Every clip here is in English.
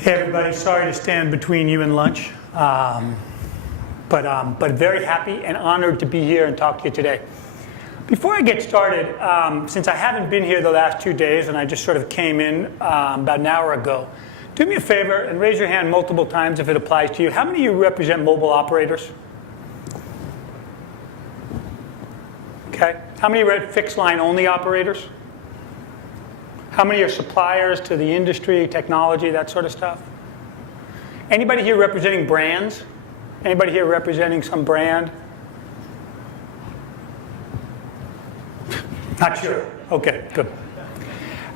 Hey everybody, sorry to stand between you and lunch, but very happy and honored to be here and talk to you today. Before I get started, since I haven't been here the last 2 days and I just sort of came in about an hour ago, do me a favor and raise your hand multiple times if it applies to you. How many of you represent mobile operators? Okay. How many are fixed line only operators? How many are suppliers to the industry, technology, that sort of stuff? Anybody here representing brands? Anybody here representing some brand? Not sure. Okay, good.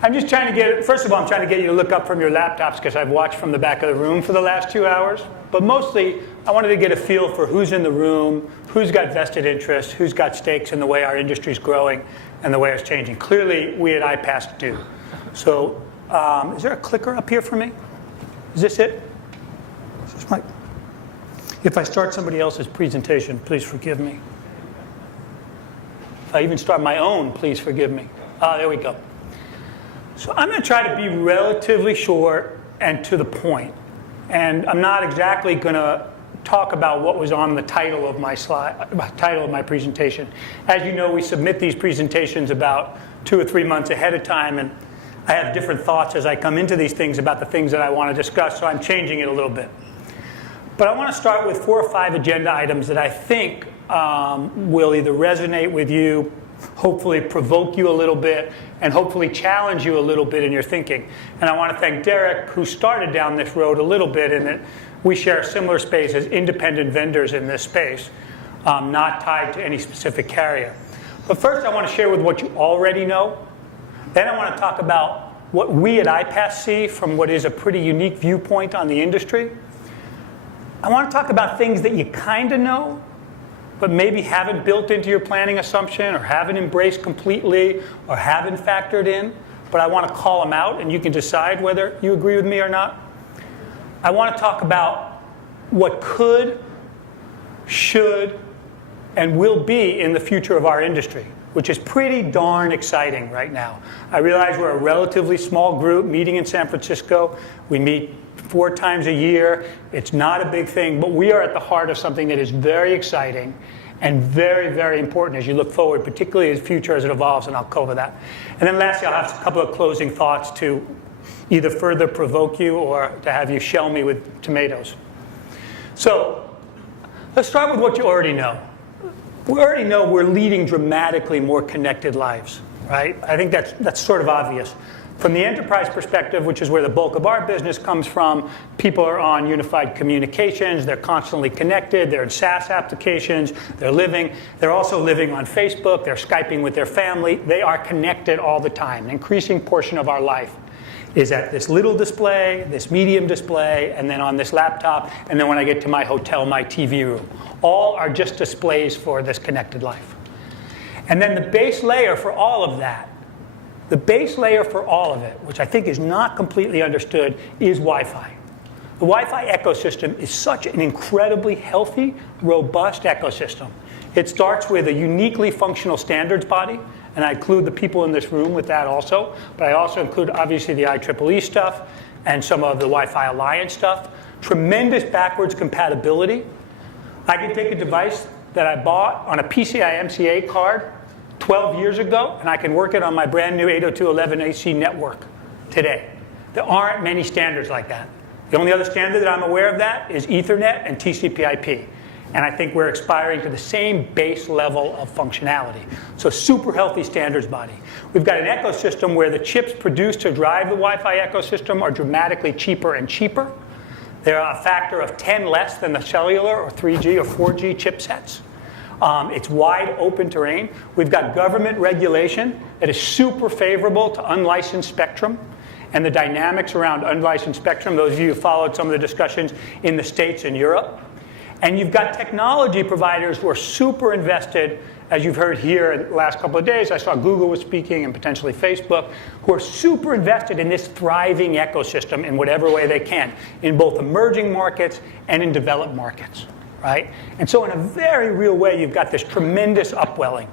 I'm just trying to get, first of all, I'm trying to get you to look up from your laptops because I've watched from the back of the room for the last 2 hours. But mostly, I wanted to get a feel for who's in the room, who's got vested interest, who's got stakes in the way our industry is growing and the way it's changing. Clearly, we at iPass do. So, is there a clicker up here for me? Is this it? Is this my... If I start somebody else's presentation, please forgive me. If I even start my own, please forgive me. There we go. So I'm going to try to be relatively short and to the point. And I'm not exactly going to talk about what was on the title of my presentation. As you know, we submit these presentations about 2 or 3 months ahead of time, and I have different thoughts as I come into these things about the things that I want to discuss, so I'm changing it a little bit. But I want to start with 4 or 5 agenda items that I think will either resonate with you, hopefully provoke you a little bit, and hopefully challenge you a little bit in your thinking. And I want to thank Derek, who started down this road a little bit, in that we share a similar space as independent vendors in this space, not tied to any specific carrier. But first, I want to share with what you already know. Then I want to talk about what we at iPass see from what is a pretty unique viewpoint on the industry. I want to talk about things that you kind of know, but maybe haven't built into your planning assumption or haven't embraced completely or haven't factored in, but I want to call them out and you can decide whether you agree with me or not. I want to talk about what could, should, and will be in the future of our industry, which is pretty darn exciting right now. I realize we're a relatively small group meeting in San Francisco. We meet 4 times a year. It's not a big thing, but we are at the heart of something that is very exciting and very, very important as you look forward, particularly in the future as it evolves, and I'll cover that. And then lastly, I'll have a couple of closing thoughts to either further provoke you or to have you shell me with tomatoes. So let's start with what you already know. We already know we're leading dramatically more connected lives, right? I think that's sort of obvious. From the enterprise perspective, which is where the bulk of our business comes from, people are on unified communications, they're constantly connected, they're in SaaS applications, they're also living on Facebook, they're Skyping with their family, they are connected all the time. An increasing portion of our life is at this little display, this medium display, and then on this laptop, and then when I get to my hotel, my TV room. All are just displays for this connected life. And then the base layer for all of that, the base layer for all of it, which I think is not completely understood, is Wi-Fi. The Wi-Fi ecosystem is such an incredibly healthy, robust ecosystem. It starts with a uniquely functional standards body, and I include the people in this room with that also, but I also include obviously the IEEE stuff and some of the Wi-Fi Alliance stuff. Tremendous backwards compatibility. I can take a device that I bought on a PCI MCA card 12 years ago, and I can work it on my brand new 802.11ac network today. There aren't many standards like that. The only other standard that I'm aware of that is Ethernet and TCP/IP. And I think we're aspiring to the same base level of functionality. So super healthy standards body. We've got an ecosystem where the chips produced to drive the Wi-Fi ecosystem are dramatically cheaper and cheaper. They're a factor of 10 less than the cellular or 3G or 4G chipsets. It's wide open terrain. We've got government regulation that is super favorable to unlicensed spectrum and the dynamics around unlicensed spectrum. Those of you who followed some of the discussions in the States and Europe. And you've got technology providers who are super invested, as you've heard here in the last couple of days. I saw Google was speaking and potentially Facebook, who are super invested in this thriving ecosystem in whatever way they can, in both emerging markets and in developed markets, right? And so in a very real way, you've got this tremendous upwelling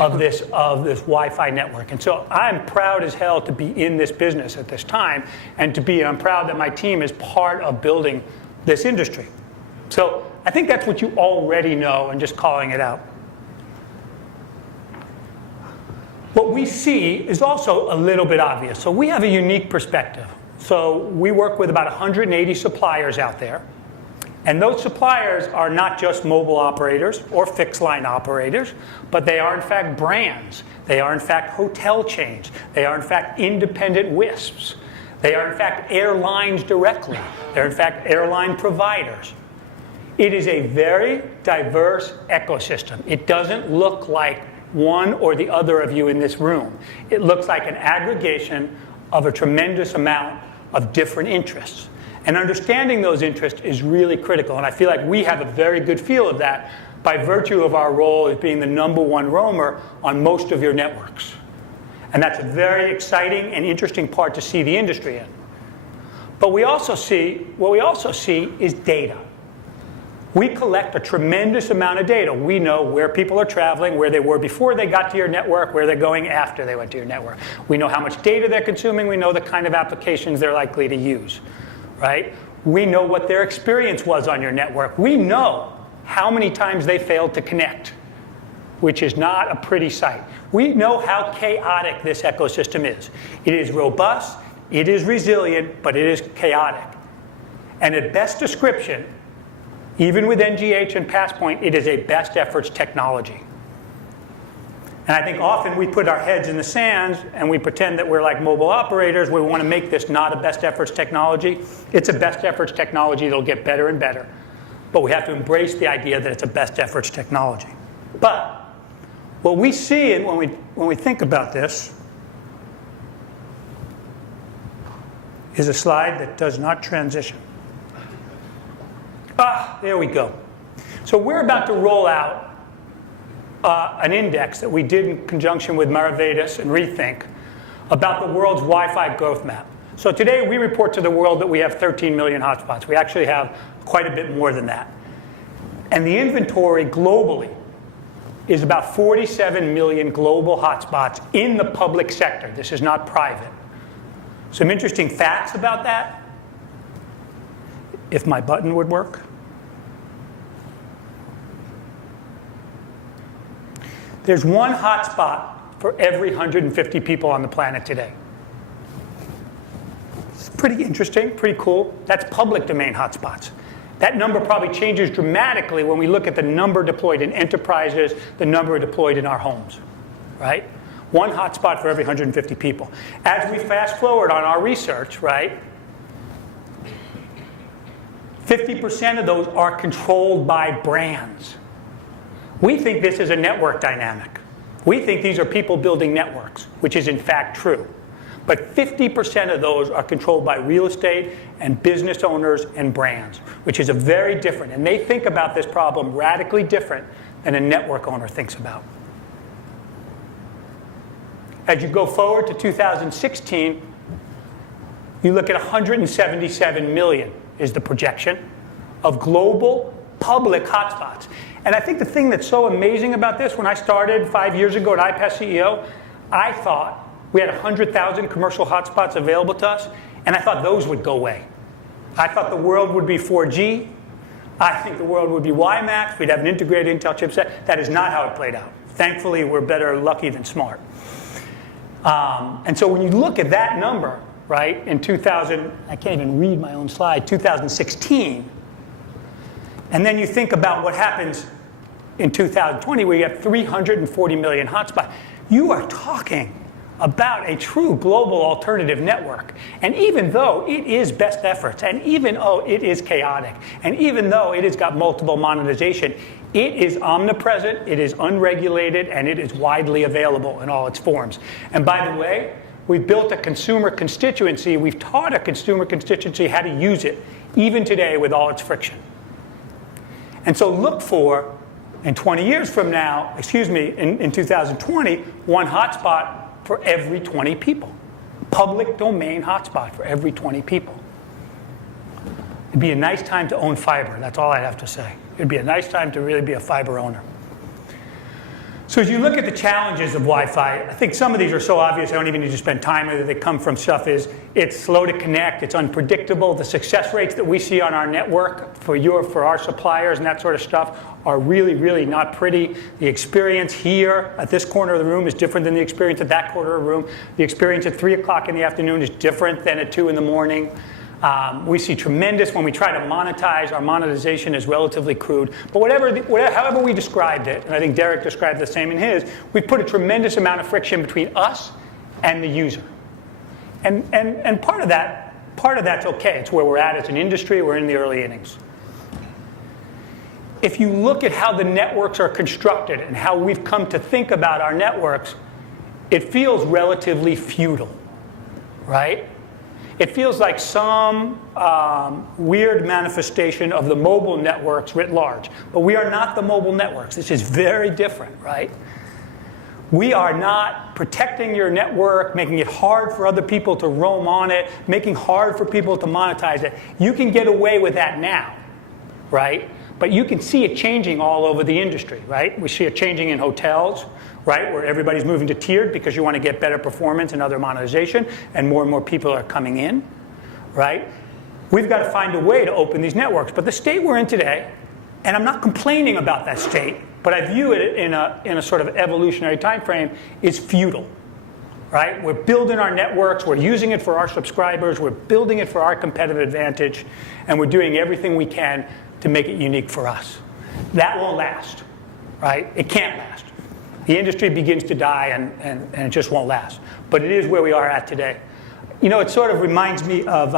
of this Wi-Fi network. And so I'm proud as hell to be in this business at this time, and I'm proud that my team is part of building this industry. So I think that's what you already know, and just calling it out. What we see is also a little bit obvious. So we have a unique perspective. So we work with about 180 suppliers out there. And those suppliers are not just mobile operators or fixed line operators, but they are in fact brands. They are in fact hotel chains. They are in fact independent WISPs. They are in fact airlines directly. They're in fact airline providers. It is a very diverse ecosystem. It doesn't look like one or the other of you in this room. It looks like an aggregation of a tremendous amount of different interests. And understanding those interests is really critical. And I feel like we have a very good feel of that by virtue of our role as being the #1 roamer on most of your networks. And that's a very exciting and interesting part to see the industry in. But what we also see is data. We collect a tremendous amount of data. We know where people are traveling, where they were before they got to your network, where they're going after they went to your network. We know how much data they're consuming. We know the kind of applications they're likely to use, right? We know what their experience was on your network. We know how many times they failed to connect, which is not a pretty sight. We know how chaotic this ecosystem is. It is robust, it is resilient, but it is chaotic. And at best description, even with NGH and Passpoint, it is a best efforts technology. And I think often we put our heads in the sands and we pretend that we're like mobile operators. We want to make this not a best efforts technology. It's a best efforts technology that'll get better and better. But we have to embrace the idea that it's a best efforts technology. But what we see and when we think about this is a slide that does not transition. There we go. So we're about to roll out an index that we did in conjunction with Maravedis and Rethink about the world's Wi-Fi growth map. So today we report to the world that we have 13 million hotspots. We actually have quite a bit more than that. And the inventory globally is about 47 million global hotspots in the public sector. This is not private. Some interesting facts about that. If my button would work. There's one hotspot for every 150 people on the planet today. It's pretty interesting, pretty cool. That's public domain hotspots. That number probably changes dramatically when we look at the number deployed in enterprises, the number deployed in our homes, right? One hotspot for every 150 people. As we fast forward on our research, right, 50% of those are controlled by brands. We think this is a network dynamic. We think these are people building networks, which is in fact true. But 50% of those are controlled by real estate and business owners and brands, which is a very different, and they think about this problem radically different than a network owner thinks about. As you go forward to 2016, you look at 177 million is the projection of global public hotspots. And I think the thing that's so amazing about this, when I started 5 years ago at iPass CEO, I thought we had 100,000 commercial hotspots available to us, and I thought those would go away. I thought the world would be 4G. I think the world would be WiMAX. We'd have an integrated Intel chipset. That is not how it played out. Thankfully, we're better lucky than smart. And so when you look at that number, right, in 2000, I can't even read my own slide, 2016, and then you think about what happens in 2020 where you have 340 million hotspots, you are talking about a true global alternative network. And even though it is best efforts, and even though it is chaotic, and even though it has got multiple monetization, it is omnipresent, it is unregulated, and it is widely available in all its forms. And by the way, we've built a consumer constituency, we've taught a consumer constituency how to use it, even today with all its friction. And so look for, in 20 years from now, in 2020, one hotspot for every 20 people. Public domain hotspot for every 20 people. It'd be a nice time to own fiber. That's all I'd have to say. It'd be a nice time to really be a fiber owner. So as you look at the challenges of Wi-Fi, I think some of these are so obvious I don't even need to spend time with it. They come from stuff is it's slow to connect, it's unpredictable. The success rates that we see on our network for our suppliers and that sort of stuff are really, really not pretty. The experience here at this corner of the room is different than the experience at that corner of the room. The experience at 3 o'clock in the afternoon is different than at 2 in the morning. We see tremendous, when we try to monetize, our monetization is relatively crude. But however we described it, and I think Derek described the same in his, we put a tremendous amount of friction between us and the user. And part of that's okay. It's where we're at as an industry. We're in the early innings. If you look at how the networks are constructed and how we've come to think about our networks, it feels relatively feudal, right? It feels like some weird manifestation of the mobile networks writ large. But we are not the mobile networks. This is very different, right? We are not protecting your network, making it hard for other people to roam on it, making hard for people to monetize it. You can get away with that now, right? But you can see it changing all over the industry, right? We see it changing in hotels, right, where everybody's moving to tiered because you want to get better performance and other monetization, and more people are coming in, right? We've got to find a way to open these networks. But the state we're in today, and I'm not complaining about that state, but I view it in a sort of evolutionary time frame, is feudal, right? We're building our networks, we're using it for our subscribers, we're building it for our competitive advantage, and we're doing everything we can to make it unique for us. That won't last, right? It can't last. The industry begins to die and it just won't last. But it is where we are at today. You know, it sort of reminds me of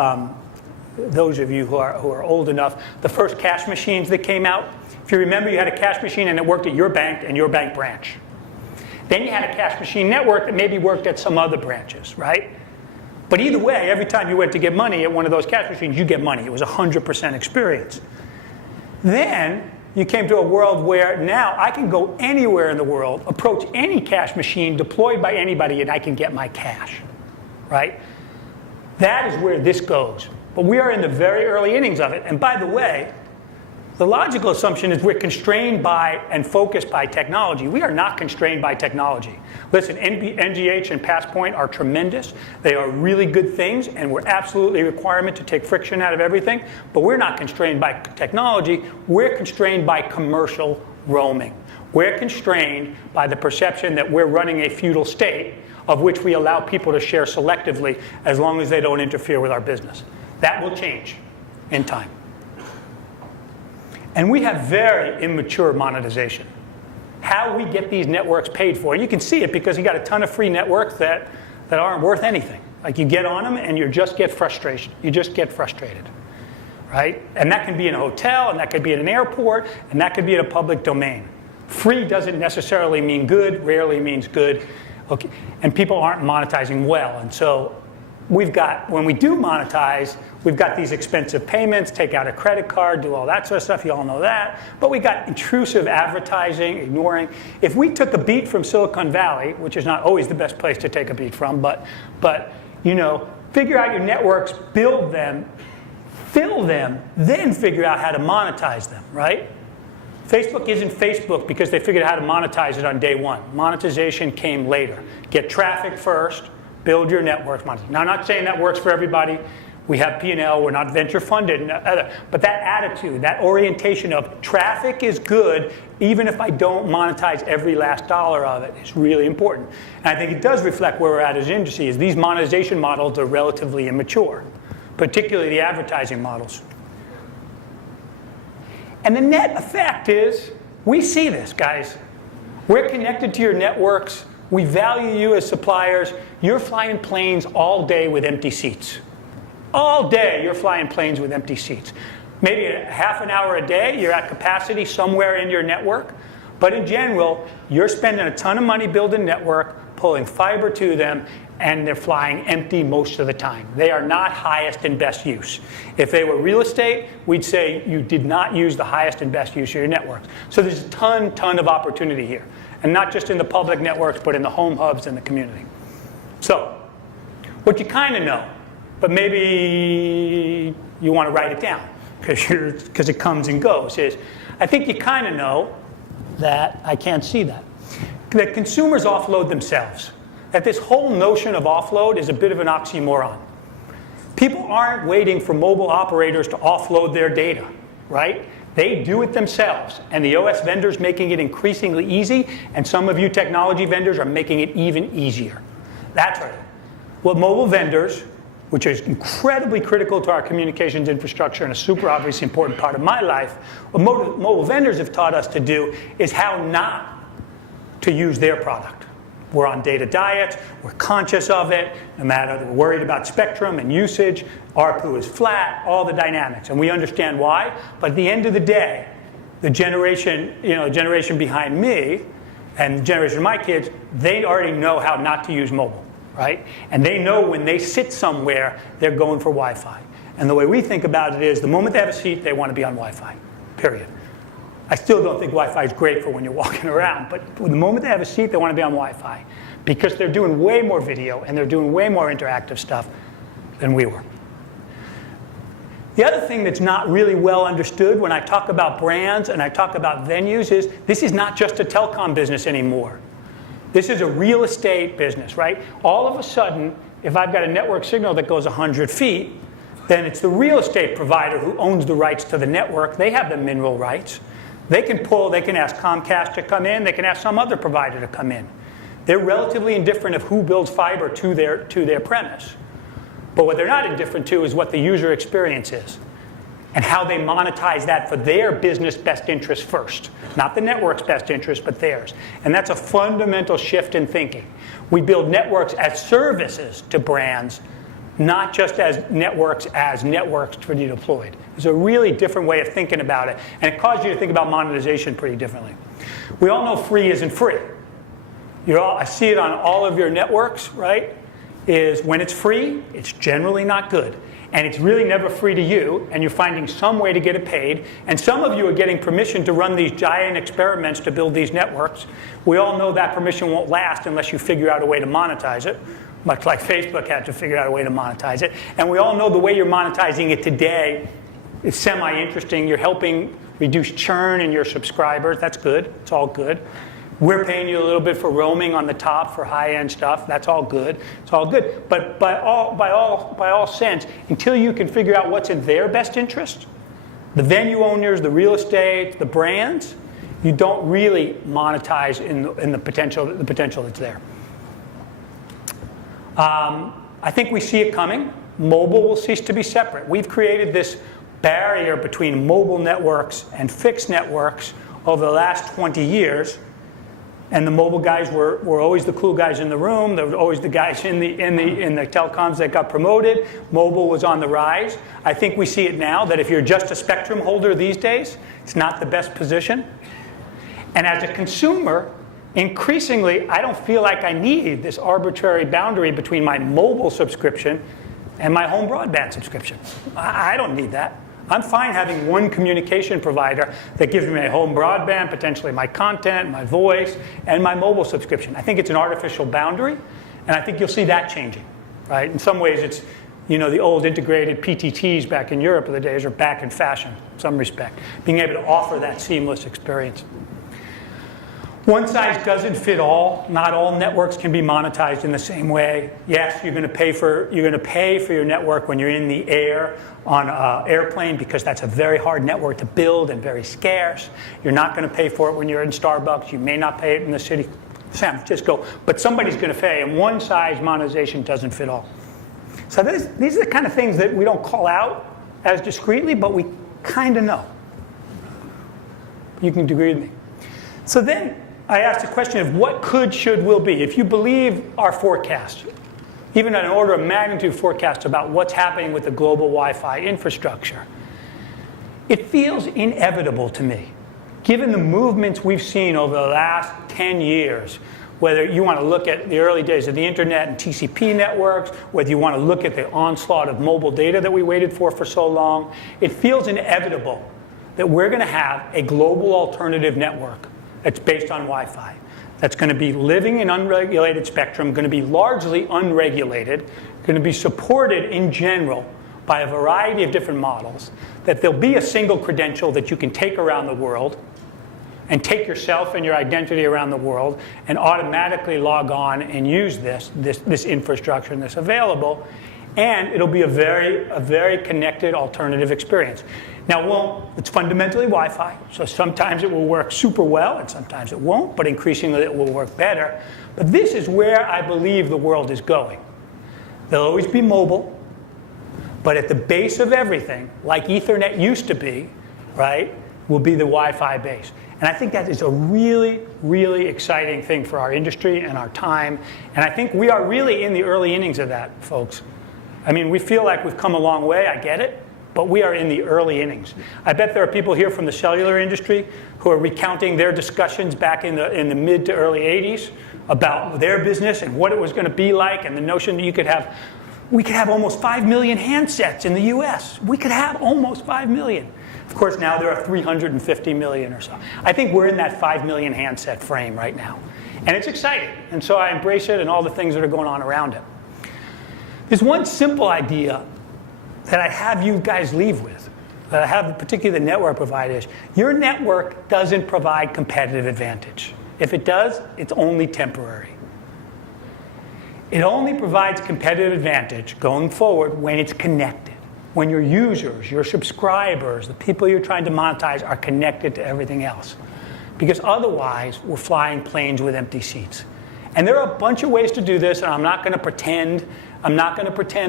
those of you who are old enough, the first cash machines that came out. If you remember, you had a cash machine and it worked at your bank and your bank branch. Then you had a cash machine network that maybe worked at some other branches, right? But either way, every time you went to get money at one of those cash machines, you get money. It was 100% experience. Then you came to a world where now I can go anywhere in the world, approach any cash machine deployed by anybody, and I can get my cash, right? That is where this goes. But we are in the very early innings of it. And by the way, the logical assumption is we're constrained by and focused by technology. We are not constrained by technology. Listen, NGH and Passpoint are tremendous. They are really good things, and we're absolutely a requirement to take friction out of everything. But we're not constrained by technology. We're constrained by commercial roaming. We're constrained by the perception that we're running a feudal state of which we allow people to share selectively as long as they don't interfere with our business. That will change in time. And we have very immature monetization. How we get these networks paid for, and you can see it because you got a ton of free networks that aren't worth anything. Like you get on them and you just get frustration. You just get frustrated, right? And that can be in a hotel, and that could be in an airport, and that could be in a public domain. Free doesn't necessarily mean good, rarely means good. Okay. And people aren't monetizing well. And so when we do monetize, we've got these expensive payments, take out a credit card, do all that sort of stuff, you all know that. But we got intrusive advertising, ignoring. If we took a beat from Silicon Valley, which is not always the best place to take a beat from, but you know, figure out your networks, build them, fill them, then figure out how to monetize them, right? Facebook isn't Facebook because they figured out how to monetize it on day one. Monetization came later. Get traffic first, build your networks. Now, I'm not saying that works for everybody. We have P&L, we're not venture funded, but that attitude, that orientation of traffic is good even if I don't monetize every last dollar of it is really important. And I think it does reflect where we're at as an industry, is these monetization models are relatively immature, particularly the advertising models. And the net effect is, we see this, guys. We're connected to your networks. We value you as suppliers. You're flying planes all day with empty seats. All day, you're flying planes with empty seats. Maybe a half an hour a day, you're at capacity somewhere in your network. But in general, you're spending a ton of money building a network, pulling fiber to them, and they're flying empty most of the time. They are not highest and best use. If they were real estate, we'd say you did not use the highest and best use of your networks. So there's a ton of opportunity here. And not just in the public networks, but in the home hubs and the community. So, what you kind of know, but maybe you want to write it down because it comes and goes, is I think you kind of know that, I can't see that, that consumers offload themselves. That this whole notion of offload is a bit of an oxymoron. People aren't waiting for mobile operators to offload their data, right? They do it themselves, and the OS vendors making it increasingly easy, and some of you technology vendors are making it even easier. That's right. What mobile vendors, which is incredibly critical to our communications infrastructure and a super obviously important part of my life, what mobile vendors have taught us to do is how not to use their product. We're on data diets, we're conscious of it, no matter, we're worried about spectrum and usage, ARPU is flat, all the dynamics, and we understand why, but at the end of the day, the generation behind me and the generation of my kids, they already know how not to use mobile, right? And they know when they sit somewhere, they're going for Wi-Fi. And the way we think about it is the moment they have a seat, they want to be on Wi-Fi, period. I still don't think Wi-Fi is great for when you're walking around, but the moment they have a seat, they want to be on Wi-Fi because they're doing way more video and they're doing way more interactive stuff than we were. The other thing that's not really well understood when I talk about brands and I talk about venues is this is not just a telecom business anymore. This is a real estate business, right? All of a sudden, if I've got a network signal that goes 100 feet, then it's the real estate provider who owns the rights to the network. They have the mineral rights. They can ask Comcast to come in, they can ask some other provider to come in. They're relatively indifferent of who builds fiber to their premise. But what they're not indifferent to is what the user experience is and how they monetize that for their business best interest first. Not the network's best interest, but theirs. And that's a fundamental shift in thinking. We build networks as services to brands, not just as networks to be deployed. It's a really different way of thinking about it, and it causes you to think about monetization pretty differently. We all know free isn't free. I see it on all of your networks, right? Is when it's free, it's generally not good. And it's really never free to you, and you're finding some way to get it paid. And some of you are getting permission to run these giant experiments to build these networks. We all know that permission won't last unless you figure out a way to monetize it, much like Facebook had to figure out a way to monetize it. And we all know the way you're monetizing it today is semi-interesting. You're helping reduce churn in your subscribers. That's good. It's all good. We're paying you a little bit for roaming on the top for high-end stuff. That's all good. It's all good. But by all sense, until you can figure out what's in their best interest, the venue owners, the real estate, the brands, you don't really monetize in the potential that's there. I think we see it coming. Mobile will cease to be separate. We've created this barrier between mobile networks and fixed networks over the last 20 years. And the mobile guys were always the cool guys in the room. They were always the guys in the telecoms that got promoted. Mobile was on the rise. I think we see it now that if you're just a spectrum holder these days, it's not the best position. And as a consumer, increasingly, I don't feel like I need this arbitrary boundary between my mobile subscription and my home broadband subscription. I don't need that. I'm fine having one communication provider that gives me my home broadband, potentially my content, my voice, and my mobile subscription. I think it's an artificial boundary, and I think you'll see that changing, right? In some ways, it's, the old integrated PTTs back in Europe of the days are back in fashion, in some respect, being able to offer that seamless experience. One size doesn't fit all. Not all networks can be monetized in the same way. Yes, you're going to pay for your network when you're in the air on an airplane because that's a very hard network to build and very scarce. You're not going to pay for it when you're in Starbucks. You may not pay it in the city, San Francisco, but somebody's going to pay. And one size monetization doesn't fit all. So these are the kind of things that we don't call out as discreetly, but we kind of know. You can agree with me. So then I asked the question of what could, should, will be. If you believe our forecast, even an order of magnitude forecast about what's happening with the global Wi-Fi infrastructure, it feels inevitable to me, given the movements we've seen over the last 10 years, whether you want to look at the early days of the internet and TCP networks, whether you want to look at the onslaught of mobile data that we waited for so long, it feels inevitable that we're going to have a global alternative network that's based on Wi-Fi, that's going to be living in unregulated spectrum, going to be largely unregulated, going to be supported in general by a variety of different models, that there'll be a single credential that you can take around the world, and take yourself and your identity around the world and automatically log on and use this infrastructure and this available, and it'll be a very connected alternative experience. Now, it's fundamentally Wi-Fi, so sometimes it will work super well and sometimes it won't, but increasingly it will work better. But this is where I believe the world is going. There'll always be mobile, but at the base of everything, like Ethernet used to be, right, will be the Wi-Fi base. And I think that is a really exciting thing for our industry and our time. And I think we are really in the early innings of that, folks. I mean, we feel like we've come a long way, I get it, but we are in the early innings. I bet there are people here from the cellular industry who are recounting their discussions back in the mid to early 80s about their business and what it was going to be like, and the notion that we could have almost 5 million handsets in the US. We could have almost 5 million. Of course, now there are 350 million or so. I think we're in that 5 million handset frame right now. And it's exciting. And so I embrace it and all the things that are going on around it. There's one simple idea that I have you guys leave with, that I have particularly the network providers. Your network doesn't provide competitive advantage. If it does, it's only temporary. It only provides competitive advantage going forward when it's connected. When your users, your subscribers, the people you're trying to monetize are connected to everything else. Because otherwise, we're flying planes with empty seats. And there are a bunch of ways to do this, and I'm not going to pretend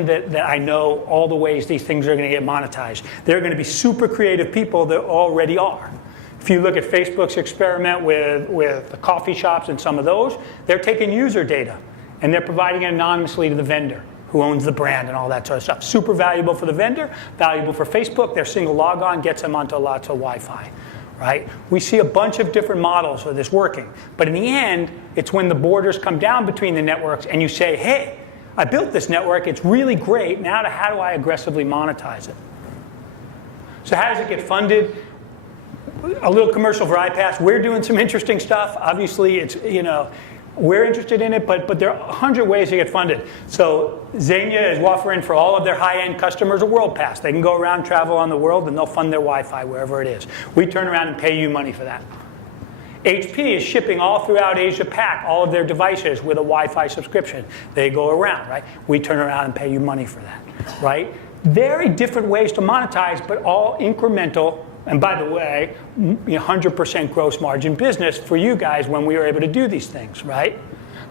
that I know all the ways these things are going to get monetized. There are going to be super creative people that already are. If you look at Facebook's experiment with the coffee shops and some of those, they're taking user data and they're providing it anonymously to the vendor who owns the brand and all that sort of stuff. Super valuable for the vendor, valuable for Facebook. Their single logon gets them onto lots of Wi-Fi. Right? We see a bunch of different models of this working. But in the end, it's when the borders come down between the networks and you say, hey, I built this network, it's really great, now how do I aggressively monetize it? So how does it get funded? A little commercial for iPass. We're doing some interesting stuff. Obviously, it's, we're interested in it, but there are 100 ways to get funded. So Xenia is offering for all of their high-end customers a World Pass. They can go around, travel on the world, and they'll fund their Wi-Fi wherever it is. We turn around and pay you money for that. HP is shipping all throughout Asia Pac all of their devices with a Wi-Fi subscription. They go around, right? We turn around and pay you money for that, right? Very different ways to monetize, but all incremental. And by the way, 100% gross margin business for you guys when we were able to do these things, right?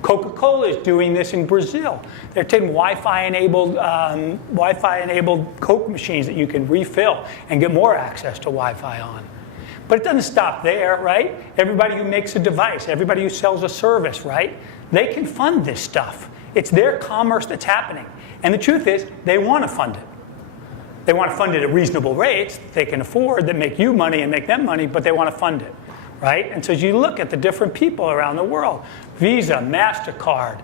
Coca-Cola is doing this in Brazil. They're taking Wi-Fi enabled Coke machines that you can refill and get more access to Wi-Fi on. But it doesn't stop there, right? Everybody who makes a device, everybody who sells a service, right? They can fund this stuff. It's their commerce that's happening. And the truth is, they want to fund it. They want to fund it at reasonable rates they can afford that make you money and make them money, but they want to fund it, right? And so as you look at the different people around the world, Visa, MasterCard,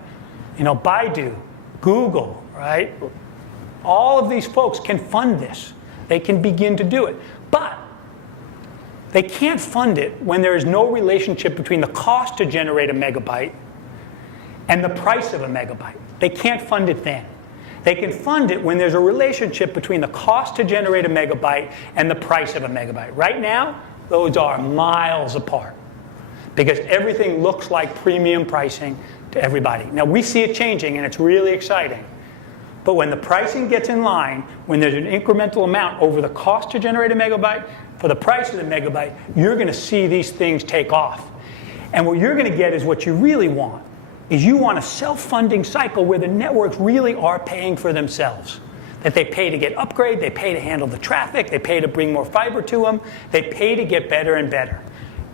Baidu, Google, right? All of these folks can fund this. They can begin to do it. But they can't fund it when there is no relationship between the cost to generate a megabyte and the price of a megabyte. They can't fund it then. They can fund it when there's a relationship between the cost to generate a megabyte and the price of a megabyte. Right now, those are miles apart because everything looks like premium pricing to everybody. Now, we see it changing, and it's really exciting. But when the pricing gets in line, when there's an incremental amount over the cost to generate a megabyte for the price of the megabyte, you're going to see these things take off. And what you're going to get is what you really want. Is you want a self-funding cycle where the networks really are paying for themselves. That they pay to get upgrade, they pay to handle the traffic, they pay to bring more fiber to them, they pay to get better and better.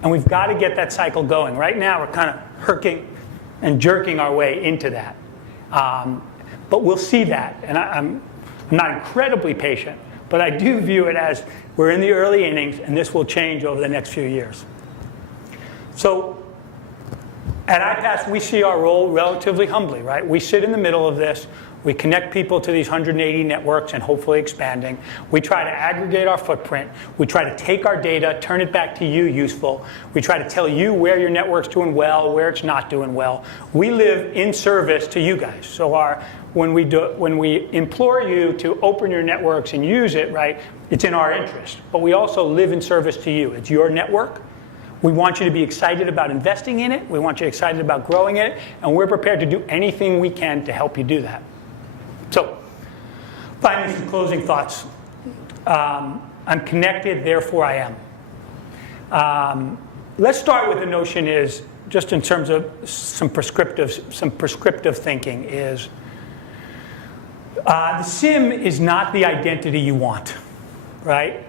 And we've got to get that cycle going. Right now we're kind of herking and jerking our way into that. But we'll see that, and I'm not incredibly patient, but I do view it as we're in the early innings and this will change over the next few years. So, at iPass, we see our role relatively humbly, right? We sit in the middle of this. We connect people to these 180 networks and hopefully expanding. We try to aggregate our footprint. We try to take our data, turn it back to you useful. We try to tell you where your network's doing well, where it's not doing well. We live in service to you guys. So when we implore you to open your networks and use it, right, it's in our interest. But we also live in service to you. It's your network. We want you to be excited about investing in it. We want you excited about growing it. And we're prepared to do anything we can to help you do that. So, finally, some closing thoughts. I'm connected, therefore I am. Let's start with the notion is, just in terms of some prescriptive thinking, is the SIM is not the identity you want, right?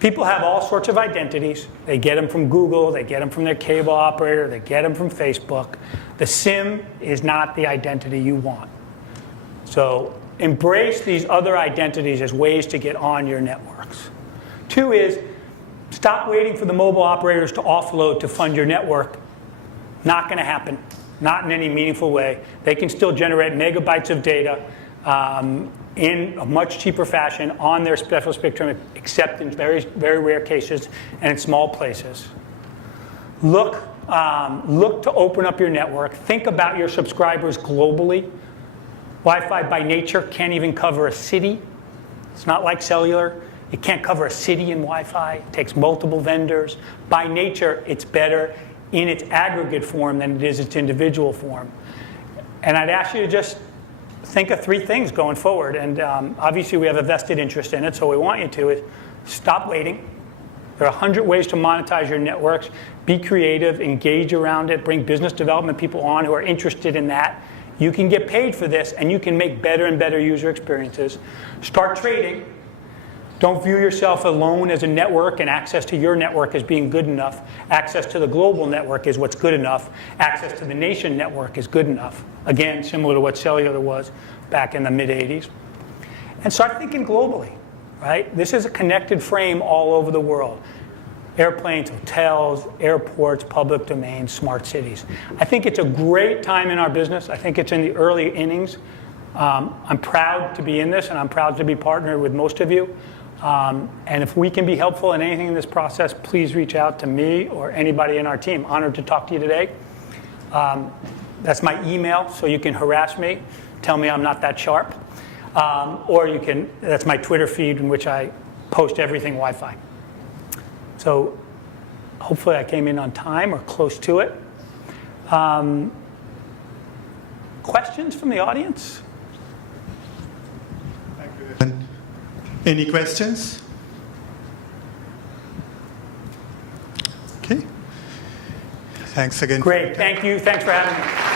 People have all sorts of identities. They get them from Google, they get them from their cable operator, they get them from Facebook. The SIM is not the identity you want. So embrace these other identities as ways to get on your networks. 2 is, stop waiting for the mobile operators to offload to fund your network. Not going to happen. Not in any meaningful way. They can still generate megabytes of data in a much cheaper fashion on their special spectrum, except in very, very rare cases and in small places. Look to open up your network. Think about your subscribers globally. Wi-Fi by nature can't even cover a city. It's not like cellular. It can't cover a city in Wi-Fi. It takes multiple vendors. By nature, it's better in its aggregate form than it is its individual form. And I'd ask you to just think of 3 things going forward. And obviously, we have a vested interest in it, so we want you to is stop waiting. There are 100 ways to monetize your networks. Be creative, engage around it, bring business development people on who are interested in that. You can get paid for this, and you can make better and better user experiences. Start trading. Don't view yourself alone as a network and access to your network as being good enough. Access to the global network is what's good enough. Access to the nation network is good enough. Again, similar to what cellular was back in the mid-'80s. And start thinking globally, right? This is a connected frame all over the world. Airplanes, hotels, airports, public domains, smart cities. I think it's a great time in our business. I think it's in the early innings. I'm proud to be in this, and I'm proud to be partnered with most of you. And if we can be helpful in anything in this process, please reach out to me or anybody in our team. Honored to talk to you today. That's my email, so you can harass me, tell me I'm not that sharp. Or you can, that's my Twitter feed in which I post everything Wi-Fi. So hopefully I came in on time or close to it. Questions from the audience? Thank you. Any questions? Okay. Thanks again. Great. Thank you. Thanks for having me.